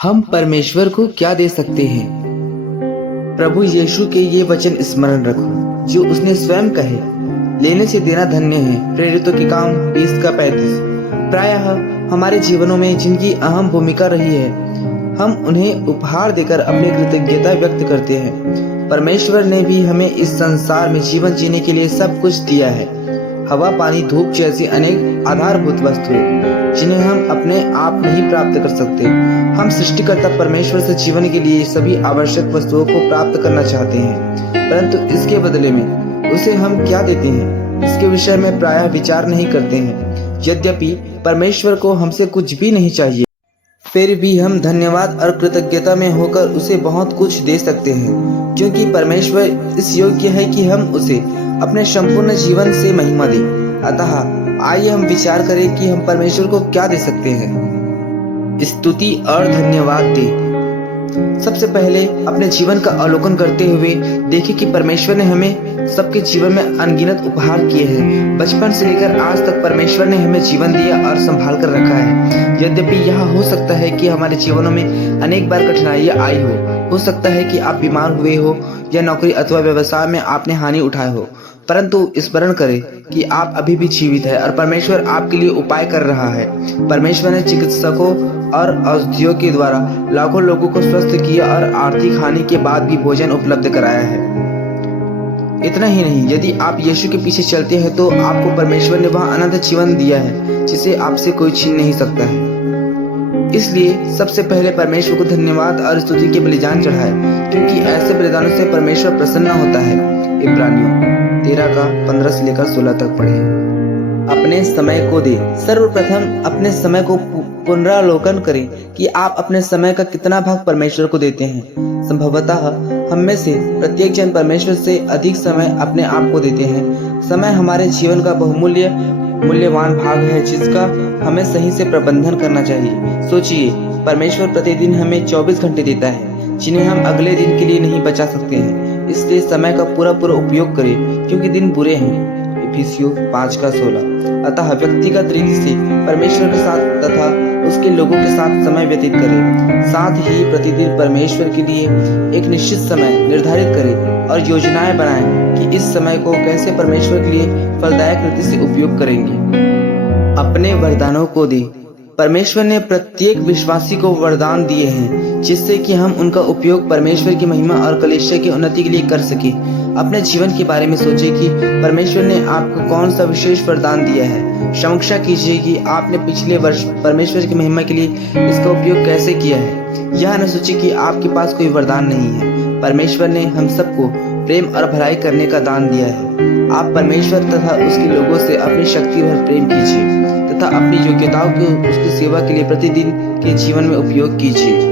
हम परमेश्वर को क्या दे सकते हैं? प्रभु यीशु के ये वचन स्मरण रखो जो उसने स्वयं कहे, लेने से देना धन्य है। प्रेरितों के काम 20 का 35। प्रायः हमारे जीवनों में जिनकी अहम भूमिका रही है, हम उन्हें उपहार देकर अपनी कृतज्ञता व्यक्त करते हैं। परमेश्वर ने भी हमें इस संसार में जीवन जीने के लिए सब कुछ दिया है। हवा, पानी, धूप जैसी अनेक आधारभूत वस्तुएं जिन्हें हम अपने आप नहीं प्राप्त कर सकते। हम सृष्टिकर्ता परमेश्वर से जीवन के लिए सभी आवश्यक वस्तुओं को प्राप्त करना चाहते हैं, परंतु इसके बदले में उसे हम क्या देते हैं, इसके विषय में प्रायः विचार नहीं करते हैं। यद्यपि परमेश्वर को हमसे कुछ भी नहीं चाहिए, फिर भी हम धन्यवाद और कृतज्ञता में होकर उसे बहुत कुछ दे सकते हैं, क्योंकि परमेश्वर इस योग्य है कि हम उसे अपने संपूर्ण जीवन से महिमा दें। अतः आइए हम विचार करें कि हम परमेश्वर को क्या दे सकते हैं। स्तुति और धन्यवाद दें। सबसे पहले अपने जीवन का अवलोकन करते हुए देखें कि परमेश्वर ने हमें सबके जीवन में अनगिनत उपहार किए हैं। बचपन से लेकर आज तक परमेश्वर ने हमें जीवन दिया और संभाल कर रखा है। यद्यपि यह हो सकता है कि हमारे जीवनों में अनेक बार कठिनाइयां आई हो सकता है कि आप बीमार हुए हो या नौकरी अथवा व्यवसाय में आपने हानि उठाए हो, परंतु स्मरण करें कि आप अभी भी जीवित है और परमेश्वर आपके लिए उपाय कर रहा है। परमेश्वर ने चिकित्सकों और औषधियों के द्वारा लाखों लोगों को स्वस्थ किया और आर्थिक हानि के बाद भी भोजन उपलब्ध कराया है। इतना ही नहीं, यदि आप यीशु के पीछे चलते हैं तो आपको परमेश्वर ने वह अनंत जीवन दिया है जिसे आपसे कोई छीन नहीं सकता है। इसलिए सबसे पहले परमेश्वर को धन्यवाद और स्तुति के बलिदान चढ़ाएं, क्योंकि ऐसे बलिदानों से परमेश्वर प्रसन्न होता है। इब्रानियों 13 का 15 से लेकर 16 तक पढ़े। अपने समय को दे। सर्वप्रथम अपने समय को पुनरावलोकन करें कि आप अपने समय का कितना भाग परमेश्वर को देते हैं। संभवतः हम में से प्रत्येक जन परमेश्वर से अधिक समय अपने आप को देते हैं। समय हमारे जीवन का मूल्यवान भाग है जिसका हमें सही से प्रबंधन करना चाहिए। सोचिए, परमेश्वर प्रतिदिन हमें 24 घंटे देता है जिन्हें हम अगले दिन के लिए नहीं बचा सकते हैं। इसलिए समय का पूरा उपयोग करें, क्योंकि दिन बुरे हैं। इफिसियों 5 का 16। अतः व्यक्तिगत रीति से परमेश्वर के साथ तथा उसके लोगों के साथ समय व्यतीत करें। साथ ही प्रतिदिन परमेश्वर के लिए एक निश्चित समय निर्धारित करें और योजनाएं बनाएं कि इस समय को कैसे परमेश्वर के लिए फलदायक रीति से उपयोग करेंगे। अपने वरदानों को दे। परमेश्वर ने प्रत्येक विश्वासी को वरदान दिए हैं जिससे कि हम उनका उपयोग परमेश्वर की महिमा और कलीसिया की उन्नति के लिए कर सके। अपने जीवन के बारे में सोचें कि परमेश्वर ने आपको कौन सा विशेष वरदान दिया है। समीक्षा कीजिए कि आपने पिछले वर्ष परमेश्वर की महिमा के लिए इसका उपयोग कैसे किया है। यह न सोचिए कि आपके पास कोई वरदान नहीं है। परमेश्वर ने हम सबको प्रेम और भलाई करने का दान दिया है। आप परमेश्वर तथा उसके लोगों से अपनी शक्ति भर प्रेम कीजिए तथा अपनी योग्यताओं को उसकी सेवा के लिए प्रतिदिन के जीवन में उपयोग कीजिए।